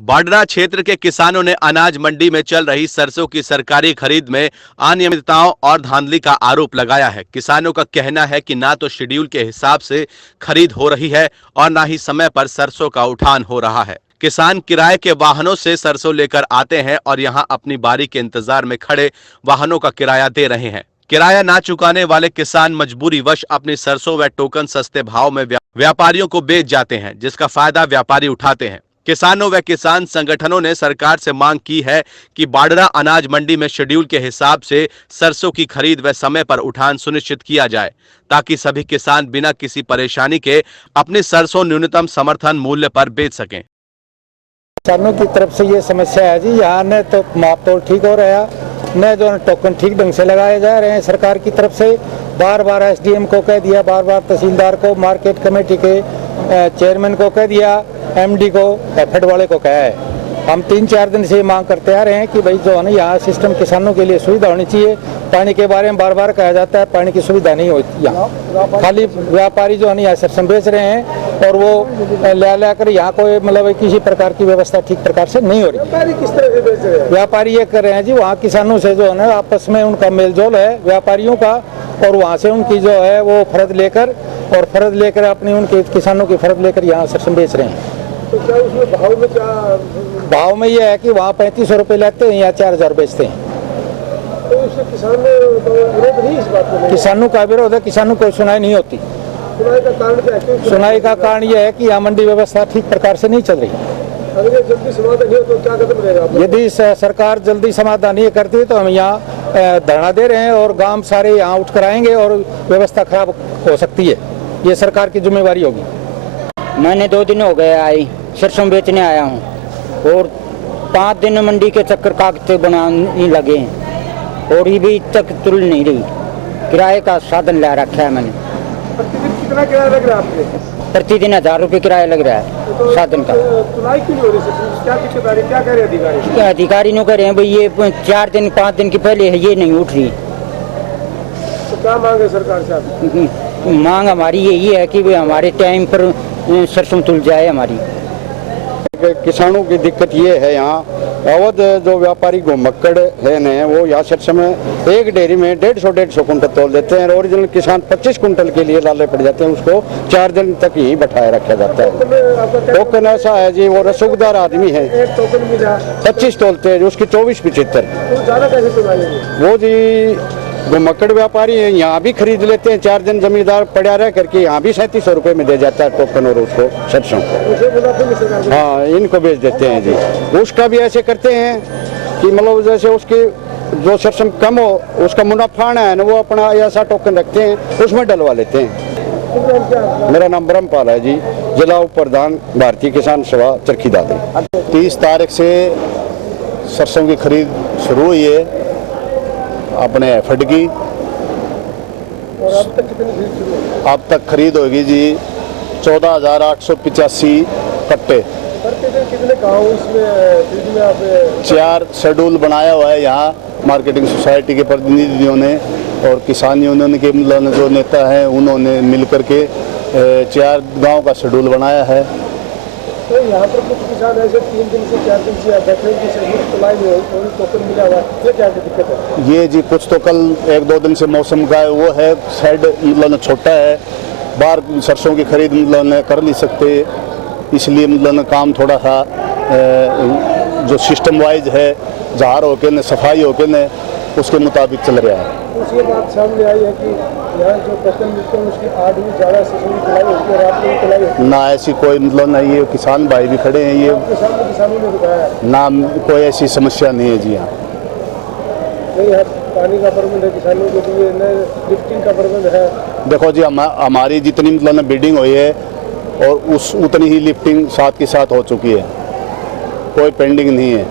बाडरा क्षेत्र के किसानों ने अनाज मंडी में चल रही सरसों की सरकारी खरीद में अनियमितताओं और धांधली का आरोप लगाया है। किसानों का कहना है कि ना तो शेड्यूल के हिसाब से खरीद हो रही है और ना ही समय पर सरसों का उठान हो रहा है। किसान किराए के वाहनों से सरसों लेकर आते हैं और यहां अपनी बारी के इंतजार में खड़े वाहनों का किराया दे रहे हैं। किराया ना चुकाने वाले किसान मजबूरी वश अपनी सरसों व टोकन सस्ते भाव में व्यापारियों को बेच जाते हैं, जिसका फायदा व्यापारी उठाते हैं। किसानों व किसान संगठनों ने सरकार से मांग की है कि बाडरा अनाज मंडी में शेड्यूल के हिसाब से सरसों की खरीद व समय पर उठान सुनिश्चित किया जाए, ताकि सभी किसान बिना किसी परेशानी के अपनी सरसों न्यूनतम समर्थन मूल्य पर बेच सकें। किसानों की तरफ से ये समस्या है जी, यहाँ न तो माप तोल ठीक हो रहा है, न जो टोकन ठीक ढंग से लगाए जा रहे हैं। सरकार की तरफ से बार बार एसडीएम को कह दिया, बार बार तहसीलदार को, मार्केट कमेटी के चेयरमैन को कह दिया, एमडी को, एफएड वाले को कहा है। हम 3-4 दिन से मांग करते आ रहे हैं कि भाई जो है ना यहाँ सिस्टम किसानों के लिए सुविधा होनी चाहिए। पानी के बारे में बार बार कहा जाता है, पानी की सुविधा नहीं होती यहाँ। खाली व्यापारी जो है ना यहाँ सरसों बेच रहे हैं और वो ला कर यहाँ कोई मतलब किसी प्रकार की व्यवस्था ठीक प्रकार से नहीं हो रही। व्यापारी किस तरह से बेच रहे हैं? व्यापारी ये कर रहे हैं जी, वहाँ किसानों से जो है ना आपस में उनका मेलजोल है व्यापारियों का, और वहाँ से उनकी जो है वो फर्द लेकर अपनी उनके किसानों की फर्द लेकर यहाँ सरसों बेच रहे हैं। तो क्या उसमें भाव में क्या? भाव में ये है कि वहाँ 3500 रुपये लेते हैं, यहाँ 4000 बेचते हैं। तो उससे किसान विरोध नहीं इस बात को? किसानों का विरोध है, किसानों को सुनाई नहीं होती। सुनाई का कारण क्या है? सुनाई का कारण यह है कि यहाँ मंडी व्यवस्था ठीक प्रकार से नहीं चल रही। अगर ये जल्दी समाधान नहीं हो तो क्या कदम रहेगा? यदि सरकार जल्दी समाधान नहीं करती है तो हम यहाँ धरना दे रहे हैं और गांव सारे यहाँ उठ कर आएंगे और व्यवस्था खराब हो सकती है। ये सरकार की जिम्मेवारी होगी। मैंने 2 दिन हो गए आई सरसों बेचने आया हूँ और 5 दिन मंडी के चक्कर कागज बनाने लगे हैं और ये भी तक तुल नहीं रही। किराए का साधन ला रखा है मैंने। प्रतिदिन कितना किराया लग रहा है आपके? प्रतिदिन 1000 रुपये किराया लग रहा है तो साधन का। तुलाई क्यों नहीं हो रही? क्या दिक्कत आ रही? क्या कह रहे अधिकारी? अधिकारी नो कह रहे हैं भाई ये 4 दिन 5 दिन की पहले है, ये नहीं उठ रही। तो क्या मांग है सरकार से आप? मांग हमारी यही है कि भाई हमारे टाइम पर सरसों तुल जाए हमारी। किसानों की दिक्कत ये है, यहाँ अवध जो व्यापारी घुमक्कड़ है न, वो यहाँ सरसों में एक डेयरी में 150 कुंटल तोल देते हैं। ओरिजिनल किसान 25 कुंटल के लिए लाले पड़ जाते हैं, उसको 4 दिन तक यहीं बैठाए रखा जाता है। टोकन ऐसा है जी, वो रसूखदार आदमी है, 25 तोलते हैं, उसकी 24-75। वो जी घुमक्कड़ व्यापारी है, यहाँ भी खरीद लेते हैं। 4 दिन जमींदार पड़ा रह करके यहाँ भी 3700 रुपये में दे जाता है टोकन और उसको सरसों। हाँ, इनको बेच देते हैं जी। उसका भी ऐसे करते हैं कि मतलब जैसे उसकी जो सरसों कम हो उसका मुनाफा है ना, वो अपना ऐसा टोकन रखते हैं, उसमें डलवा लेते हैं। मेरा नाम ब्रह्मपाल है जी, जिला उप प्रधान भारतीय किसान सभा चरखी दादरी। 30 तारीख से सरसों की खरीद शुरू हुई है अपने एफएड की। और अब तक कितनी खरीद शुरू है? अब तक खरीद होगी जी 14,885 कट्टे। प्रतिदिन कितने गाँव इसमें खरीद में आप? 4 शेड्यूल बनाया हुआ है यहाँ मार्केटिंग सोसाइटी के प्रतिनिधियों ने और किसान यूनियन के जो नेता हैं उन्होंने मिलकर के 4 गाँव का शेड्यूल बनाया है। तो यहाँ पर कुछ किसान ऐसे 3 दिन से 4 दिन से बैठे हैं कि सही तुलाई नहीं हुई, टोकन मिला हुआ है, ये क्या दिक्कत है? ये जी कुछ तो कल 1-2 दिन से मौसम का है, वो है शेड मतलब छोटा है, बाहर सरसों की खरीद मतलब कर नहीं सकते, इसलिए मतलब काम थोड़ा सा जो सिस्टम वाइज है जहार होके न सफाई होके न उसके मुताबिक चल रहा है। ये बात सामने आई है कि यहाँ जो टोकन मिलते हैं उसकी 8 भी ज़्यादा सरसों की तुलाई होती है, रात में तुलाई होती है ना, ऐसी कोई मतलब नहीं है। किसान भाई भी खड़े हैं, ये किसानों ने बताया ना कोई ऐसी समस्या नहीं है जी। यहाँ नहीं है, पानी का प्रबंध है किसानों के लिए, न लिफ्टिंग का प्रबंध है। देखो जी, हमारी जितनी मतलब बिल्डिंग हुई है और उतनी ही लिफ्टिंग साथ के साथ हो चुकी है, कोई पेंडिंग नहीं है।